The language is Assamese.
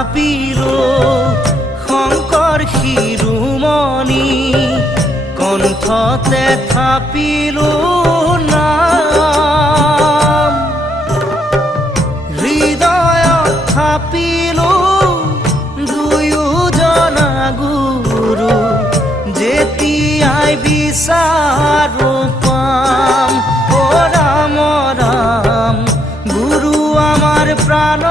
থাপিলো শংকৰ শিৰোমণি কণ্ঠতে থাপিলো নাম হৃদয়ত থাপিলো দুয়োজনা গুৰু যেতিয়াই বিচাৰো পাম। ও ৰাম ৰাম গুৰু আমাৰ প্ৰাণ